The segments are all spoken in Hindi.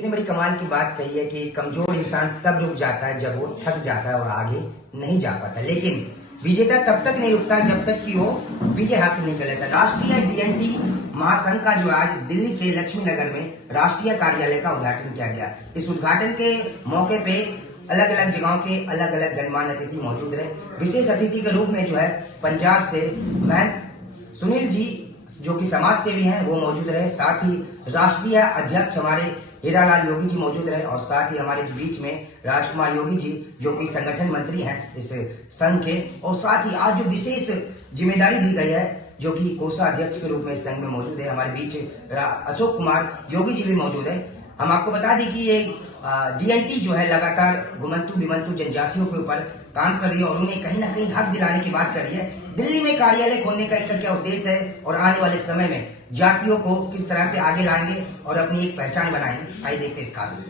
किसी ने बड़ी कमाल की बात कही है कि कमजोर इंसान तब रुक जाता है जब वो थक जाता है और आगे नहीं जा पाता, लेकिन विजेता तब तक नहीं रुकता जब तक कि वो विजय हासिल नहीं कर लेता। राष्ट्रीय डीएनटी महासंघ का जो आज दिल्ली के लक्ष्मी नगर में राष्ट्रीय कार्यालय का उद्घाटन किया गया। इस उद्घाटन के मौके पे अलग अलग जगहों के अलग अलग गणमान्य अतिथि मौजूद रहे। विशेष अतिथि के रूप में जो है पंजाब से महंत सुनील जी जो कि समाज सेवी हैं वो मौजूद रहे। साथ ही राष्ट्रीय अध्यक्ष हमारे हीरालाल योगी जी मौजूद रहे और साथ ही हमारे बीच में राजकुमार योगी जी जो कि संगठन मंत्री हैं इस संघ के, और साथ ही आज जो विशेष जिम्मेदारी दी गई है जो कि कोषाध्यक्ष के रूप में इस संघ में मौजूद है हमारे बीच अशोक कुमार योगी जी भी मौजूद है। हम आपको बता दें कि ये डीएनटी जो है लगातार घुमंतु विमंतु जनजातियों के ऊपर काम कर रही है और उन्हें कहीं ना कहीं हक दिलाने की बात कर रही है। दिल्ली में कार्यालय खोलने का इसका क्या उद्देश्य है और आने वाले समय में जातियों को किस तरह से आगे लाएंगे और अपनी एक पहचान बनाएंगे, आइए देखते हैं इस खास में।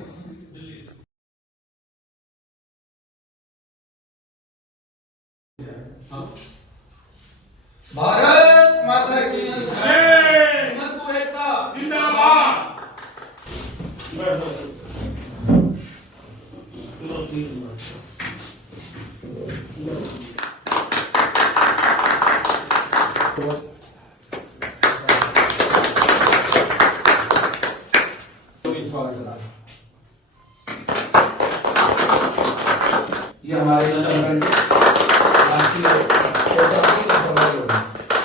भारत माता की जय, हिंदू एकता जिंदाबाद। ये हमारे संगठन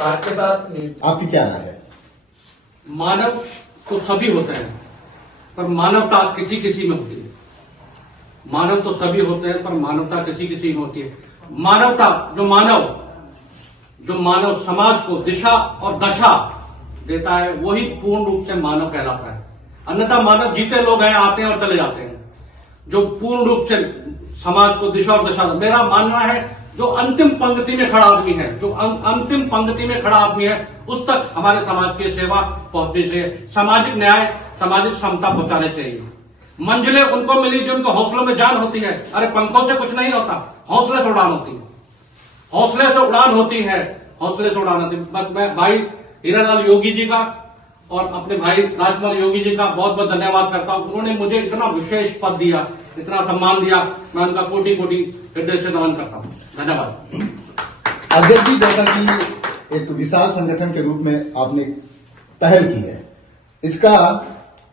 के साथ आपकी क्या राय है? मानव तो सभी होते हैं पर मानवता किसी किसी में होती है। मानव तो सभी होते हैं पर मानवता किसी किसी में होती है। मानवता जो मानव समाज को दिशा और दशा देता है वही पूर्ण रूप से मानव कहलाता है। अन्यथा मानव जीते लोग हैं, आते हैं और चले जाते हैं। जो पूर्ण रूप से समाज को दिशा और दशा, मेरा मानना है जो अंतिम पंक्ति में खड़ा आदमी है, जो अंतिम पंक्ति में खड़ा आदमी है उस तक हमारे समाज की सेवा पहुंचनी चाहिए। सामाजिक न्याय, सामाजिक समता पहुंचाने चाहिए। मंजिलें उनको मिली जो उनको हौसलों में जान होती है। अरे पंखों से कुछ नहीं होता, हौसले से उड़ान होती है। हौसले से उड़ान होती है, हौसले से उड़ान होती है। बस मैं भाई हीरालाल योगी जी का और अपने भाई राजकुमार योगी जी का बहुत बहुत धन्यवाद करता हूं। उन्होंने मुझे इतना विशेष पद दिया, इतना सम्मान दिया, मैं उनका कोटि कोटि हृदय से नमन करता हूं। धन्यवाद। अध्यक्ष जी, जैसा कि एक विशाल संगठन के रूप में आपने पहल की है, इसका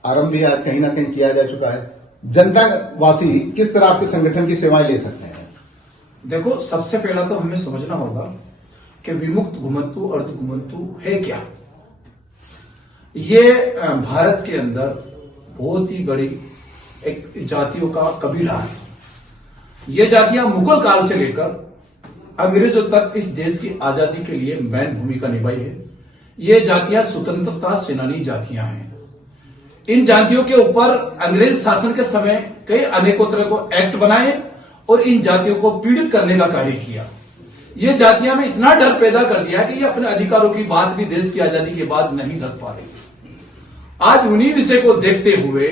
आरंभ भी आज कहीं ना कहीं किया जा चुका है। जनता वासी किस तरह आपके संगठन की सेवाएं ले सकते हैं? देखो, सबसे पहला तो हमें समझना होगा कि विमुक्त घुमंतु अर्ध घुमंतु है क्या। ये भारत के अंदर बहुत ही बड़ी एक जातियों का कबीला है। ये जातियां मुगल काल से लेकर अंग्रेजों तक इस देश की आजादी के लिए महत्वपूर्ण भूमिका निभाई है। ये जातियां स्वतंत्रता सेनानी जातियां हैं। इन जातियों के ऊपर अंग्रेज शासन के समय कई अनेकों तरह को एक्ट बनाए और इन जातियों को पीड़ित करने का कार्य किया। ये जातियां में इतना डर पैदा कर दिया कि ये अपने अधिकारों की बात भी देश की आजादी के बाद नहीं रख पा रही। आज उन्हीं विषय को देखते हुए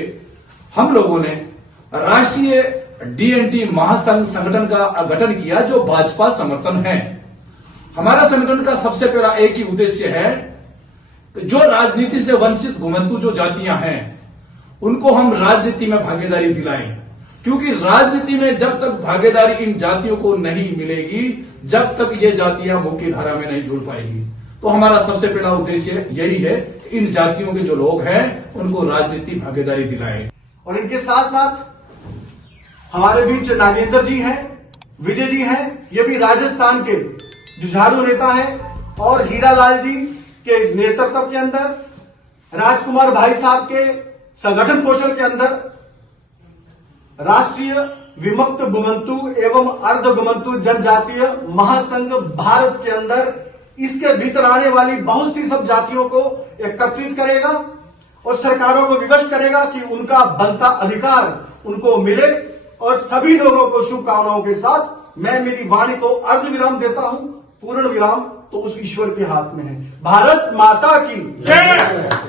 हम लोगों ने राष्ट्रीय डीएनटी महासंघ संगठन का गठन किया जो भाजपा समर्थन है। हमारा संगठन का सबसे पहला एक ही उद्देश्य है कि जो राजनीति से वंचित घुमंतु जो जातियां हैं उनको हम राजनीति में भागीदारी दिलाएं, क्योंकि राजनीति में जब तक भागीदारी इन जातियों को नहीं मिलेगी जब तक ये जातियां मुख्य धारा में नहीं जुड़ पाएगी। तो हमारा सबसे पहला उद्देश्य यही है कि इन जातियों के जो लोग हैं उनको राजनीति भागीदारी दिलाएं। और इनके साथ साथ हमारे बीच नागेंद्र जी हैं, विजय जी हैं, ये भी राजस्थान के जुझारू नेता हैं और हीरालाल जी के नेतृत्व के अंदर राजकुमार भाई साहब के संगठन पोषण के अंदर राष्ट्रीय विमुक्त घुमंतु एवं अर्ध घुमंतु जनजातीय महासंघ भारत के अंदर इसके भीतर आने वाली बहुत सी सब जातियों को एकत्रित करेगा और सरकारों को विवश करेगा कि उनका बनता अधिकार उनको मिले। और सभी लोगों को शुभकामनाओं के साथ मैं मेरी वाणी को अर्ध विराम देता हूं। पूर्ण विराम तो उस ईश्वर के हाथ में है। भारत माता की जय।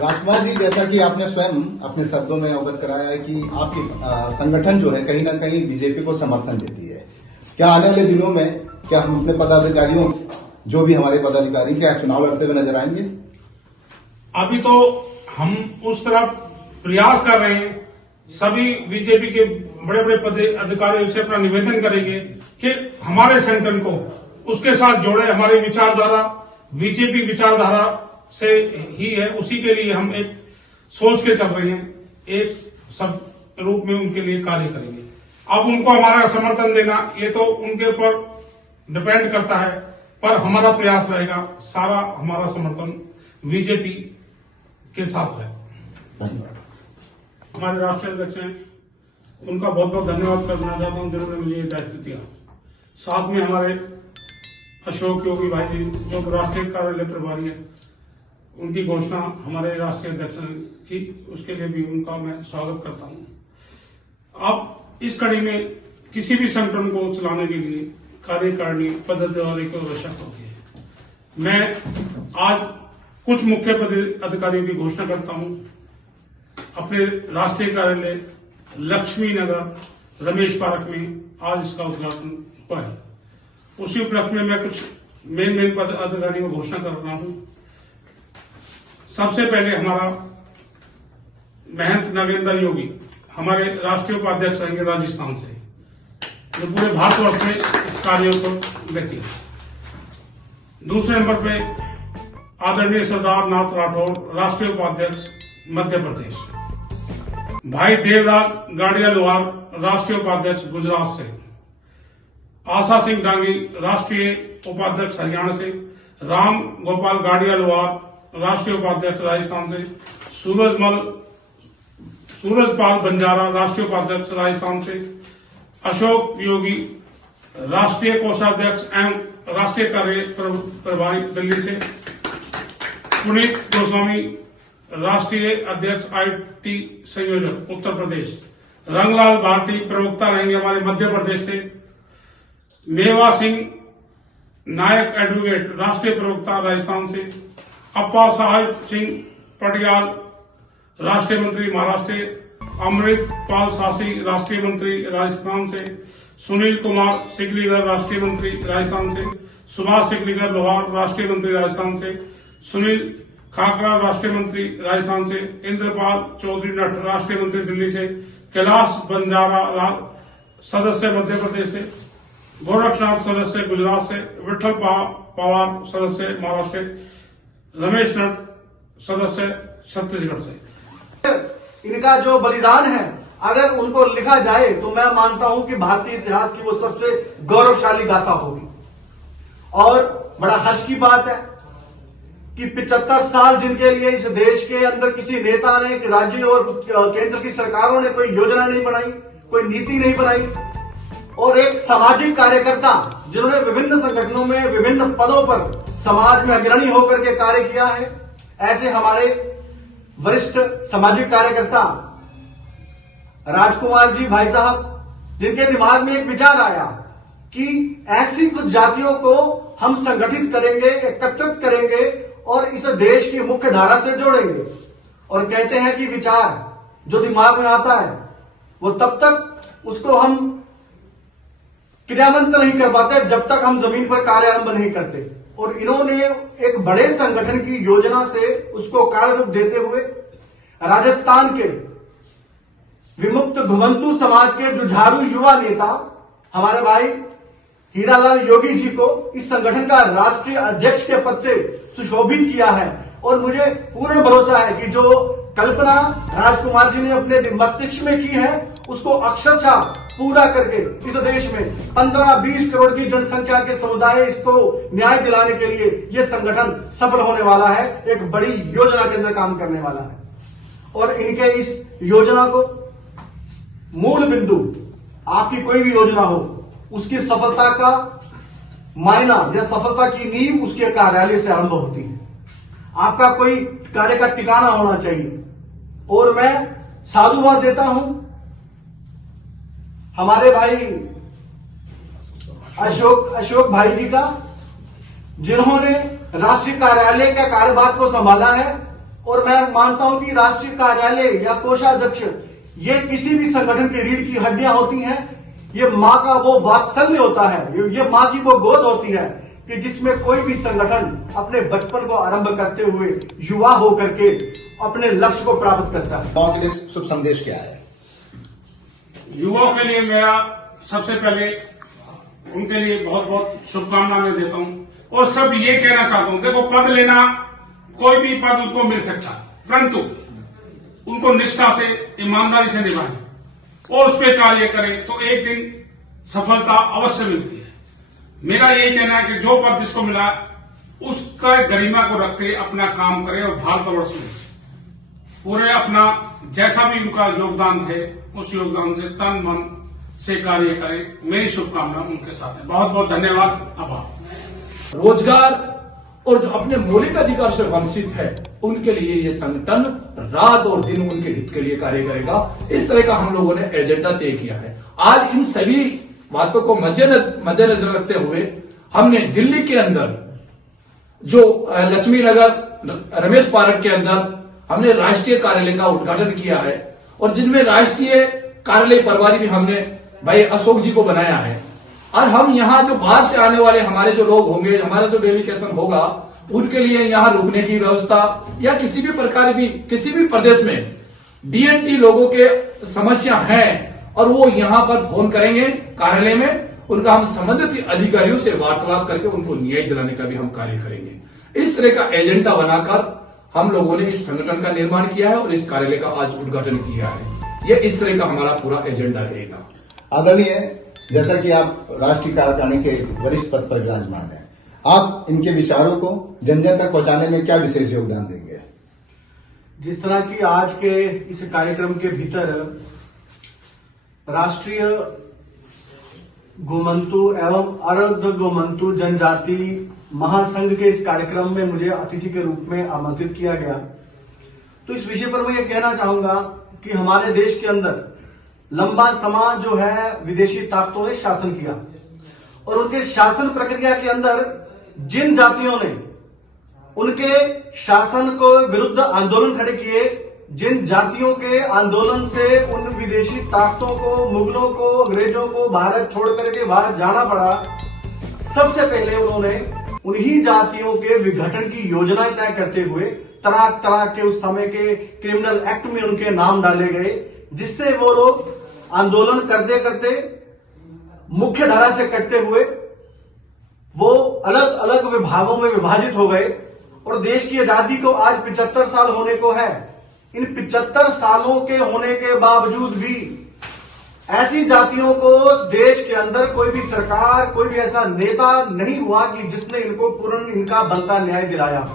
राजकुमार जी, जैसा कि आपने स्वयं अपने शब्दों में अवगत कराया है कि आपकी संगठन जो है कहीं ना कहीं बीजेपी को समर्थन देती है, क्या आने वाले दिनों में क्या हम अपने पदाधिकारियों जो भी हमारे पदाधिकारी क्या चुनाव लड़ते हुए नजर आएंगे? अभी तो हम उस तरफ प्रयास कर रहे हैं सभी बीजेपी के बड़े बड़े अधिकारियों से अपना निवेदन करेंगे कि हमारे संगठन को उसके साथ जोड़े। हमारी विचारधारा बीजेपी विचारधारा से ही है, उसी के लिए हम एक सोच के चल रहे हैं, एक सब रूप में उनके लिए कार्य करेंगे। अब उनको हमारा समर्थन देना ये तो उनके ऊपर डिपेंड करता है, पर हमारा प्रयास रहेगा, सारा हमारा समर्थन बीजेपी के साथ है। हमारे राष्ट्रीय अध्यक्ष हैं, उनका बहुत बहुत धन्यवाद करना चाहता हूं जिन्होंने मुझे ये दायित्व दिया। साथ में हमारे अशोक योगी भाई जी जो राष्ट्रीय कार्यालय प्रभारी है, उनकी घोषणा हमारे राष्ट्रीय अध्यक्ष ने की, उसके लिए भी उनका मैं स्वागत करता हूं। अब इस कड़ी में किसी भी संगठन को चलाने के लिए कार्यकारिणी पदाधिकारी की आवश्यकता होती है। मैं आज कुछ मुख्य पदाधिकारियों की घोषणा करता हूं। अपने राष्ट्रीय कार्यालय लक्ष्मी नगर रमेश पार्क में आज इसका उद्घाटन हुआ है। उसी उपलक्ष्य में मैं कुछ मेन पदाधिकारियों को घोषणा कर रहा हूं। सबसे पहले हमारा महंत नगेंद्र योगी हमारे राष्ट्रीय उपाध्यक्ष रहेंगे राजस्थान से, जो पूरे भारतवर्ष में इस कार्यों को लेती है। दूसरे नंबर पे आदरणीय सरदार नाथ राठौर राष्ट्रीय उपाध्यक्ष मध्य प्रदेश, भाई देवराज गाड़िया लोहार राष्ट्रीय उपाध्यक्ष गुजरात से, आशा सिंह डांगी राष्ट्रीय उपाध्यक्ष हरियाणा से, राम गोपाल गाड़िया लोहार राष्ट्रीय उपाध्यक्ष राजस्थान से, सूरजपाल बंजारा राष्ट्रीय उपाध्यक्ष राजस्थान से, अशोक योगी राष्ट्रीय कोषाध्यक्ष एवं राष्ट्रीय कार्य प्रभारी दिल्ली से, पुनीत गोस्वामी राष्ट्रीय अध्यक्ष आईटी संयोजक उत्तर प्रदेश, रंगलाल भारती प्रवक्ता रहेंगे हमारे मध्य प्रदेश से, मेवा सिंह नायक एडवोकेट राष्ट्रीय प्रवक्ता राजस्थान से, अप्पा साहिब सिंह पटियाल राष्ट्रीय मंत्री महाराष्ट्र से, अमृत पाल सासी राष्ट्रीय मंत्री राजस्थान से, सुनील कुमार सिकलीगर राष्ट्रीय मंत्री राजस्थान से, सुभाष सिकलीगर लोहार राष्ट्रीय मंत्री राजस्थान से, सुनील खाकरा राष्ट्रीय मंत्री राजस्थान से, इंद्रपाल चौधरी नट राष्ट्रीय मंत्री दिल्ली से, कैलाश बंजारा सदस्य मध्य प्रदेश से, गोरक्षनाथ सदस्य गुजरात से, विठल पवार सदस्य महाराष्ट्र से, रमेश नट सदस्य छत्तीसगढ़ से। इनका जो बलिदान है अगर उनको लिखा जाए तो मैं मानता हूं कि भारतीय इतिहास की वो सबसे गौरवशाली गाथा होगी। और बड़ा हर्ष की बात है कि 75 साल जिनके लिए इस देश के अंदर किसी नेता ने, राज्य और केंद्र की सरकारों ने कोई योजना नहीं बनाई, कोई नीति नहीं बनाई, और एक सामाजिक कार्यकर्ता जिन्होंने विभिन्न संगठनों में विभिन्न पदों पर समाज में अग्रणी होकर के कार्य किया है, ऐसे हमारे वरिष्ठ सामाजिक कार्यकर्ता राजकुमार जी भाई साहब, जिनके दिमाग में एक विचार आया कि ऐसी कुछ जातियों को हम संगठित करेंगे, एकत्रित करेंगे और इस देश की मुख्य धारा से जोड़ेंगे। और कहते हैं कि विचार जो दिमाग में आता है वो तब तक उसको हम क्रियान्वित नहीं कर पाते जब तक हम जमीन पर कार्यारंभ नहीं करते। और इन्होंने एक बड़े संगठन की योजना से उसको कार्य रूप देते हुए राजस्थान के विमुक्त घुमंतू समाज के जुझारू युवा नेता हमारे भाई हीरालाल योगी जी को इस संगठन का राष्ट्रीय अध्यक्ष के पद से सुशोभित किया है। और मुझे पूर्ण भरोसा है कि जो कल्पना राजकुमार जी ने अपने मस्तिष्क में की है उसको अक्षरशः पूरा करके इस देश में 15-20 करोड़ की जनसंख्या के समुदाय इसको न्याय दिलाने के लिए यह संगठन सफल होने वाला है, एक बड़ी योजना के अंदर काम करने वाला है। और इनके इस योजना को मूल बिंदु, आपकी कोई भी योजना हो, उसकी सफलता का मायना या सफलता की नींव उसके कार्यालय से आरंभ होती है। आपका कोई कार्य का ठिकाना होना चाहिए। और मैं साधुवाद देता हूं हमारे भाई अशोक भाई जी का, जिन्होंने राष्ट्रीय कार्यालय का कार्यभार को संभाला है। और मैं मानता हूं कि राष्ट्रीय कार्यालय या कोषाध्यक्ष ये किसी भी संगठन की रीढ़ की हड्डियां होती हैं। ये मां का वो वात्सल्य होता है, ये मां की वो गोद होती है कि जिसमें कोई भी संगठन अपने बचपन को आरंभ करते हुए युवा होकर के अपने लक्ष्य को प्राप्त करता है। गांव के लिए शुभ संदेश क्या है? युवाओं के लिए मेरा सबसे पहले उनके लिए बहुत बहुत शुभकामनाएं देता हूं और सब ये कहना चाहता हूं, देखो पद लेना कोई भी पद उनको मिल सकता है, परंतु उनको निष्ठा से ईमानदारी से निभाएं और उस पर कार्य करें तो एक दिन सफलता अवश्य मिलती है। मेरा यही कहना है कि जो पद जिसको मिला उसका गरिमा को रखते अपना काम करे और भारतवर्ष में पूरे अपना जैसा भी उनका योगदान है उस योगदान से तन मन से कार्य करें। मेरी शुभकामना उनके साथ है। बहुत बहुत धन्यवाद। आभार। रोजगार और जो अपने मौलिक अधिकार से वंचित है उनके लिए ये संगठन रात और दिन उनके हित के लिए कार्य करेगा। इस तरह का हम लोगों ने एजेंडा तय किया है। आज इन सभी बातों को मद्देनजर रखते हुए हमने दिल्ली के अंदर जो लक्ष्मी नगर रमेश पार्क के अंदर हमने राष्ट्रीय कार्यालय का उद्घाटन किया है और जिनमें राष्ट्रीय कार्यालय प्रभारी भी हमने भाई अशोक जी को बनाया है। और हम यहाँ जो बाहर से आने वाले हमारे जो लोग होंगे, हमारा जो डेलीगेशन होगा, उनके लिए यहाँ रुकने की व्यवस्था या किसी भी प्रकार की किसी भी प्रदेश में डीएनटी लोगों के समस्या है और वो यहाँ पर फोन करेंगे कार्यालय में, उनका हम संबंधित अधिकारियों से वार्तालाप करके उनको न्याय दिलाने का भी हम कार्य करेंगे। इस तरह का एजेंडा बनाकर हम लोगों ने इस संगठन का निर्माण किया है और इस कार्यालय का आज उद्घाटन किया है। यह इस तरह का हमारा पूरा एजेंडा रहेगा। आदरणीय, जैसा कि आप राष्ट्रीय कार्यकारिणी के वरिष्ठ पद पर विराजमान हैं, आप इनके विचारों को जन जन तक पहुंचाने में क्या विशेष योगदान देंगे? जिस तरह की आज के इस कार्यक्रम के भीतर राष्ट्रीय गोमंतु एवं अर्ध गोमंतु जनजाति महासंघ के इस कार्यक्रम में मुझे अतिथि के रूप में आमंत्रित किया गया, तो इस विषय पर मैं ये कहना चाहूंगा कि हमारे देश के अंदर लंबा समय जो है विदेशी ताकतों ने शासन किया और उनके शासन प्रक्रिया के अंदर जिन जातियों ने उनके शासन को विरुद्ध आंदोलन खड़े किए, जिन जातियों के आंदोलन से उन विदेशी ताकतों को, मुगलों को, अंग्रेजों को भारत छोड़ करके बाहर जाना पड़ा, सबसे पहले उन्होंने उन्हीं जातियों के विघटन की योजनाएं तय करते हुए तरह तरह के उस समय के क्रिमिनल एक्ट में उनके नाम डाले गए, जिससे वो लोग आंदोलन करते करते मुख्य धारा से कटते हुए वो अलग अलग विभागों में विभाजित हो गए और देश की आजादी को आज 75 साल होने को है। इन 75 सालों के होने के बावजूद भी ऐसी जातियों को देश के अंदर कोई भी सरकार, कोई भी ऐसा नेता नहीं हुआ कि जिसने इनको पूर्ण इनका बनता न्याय दिलाया।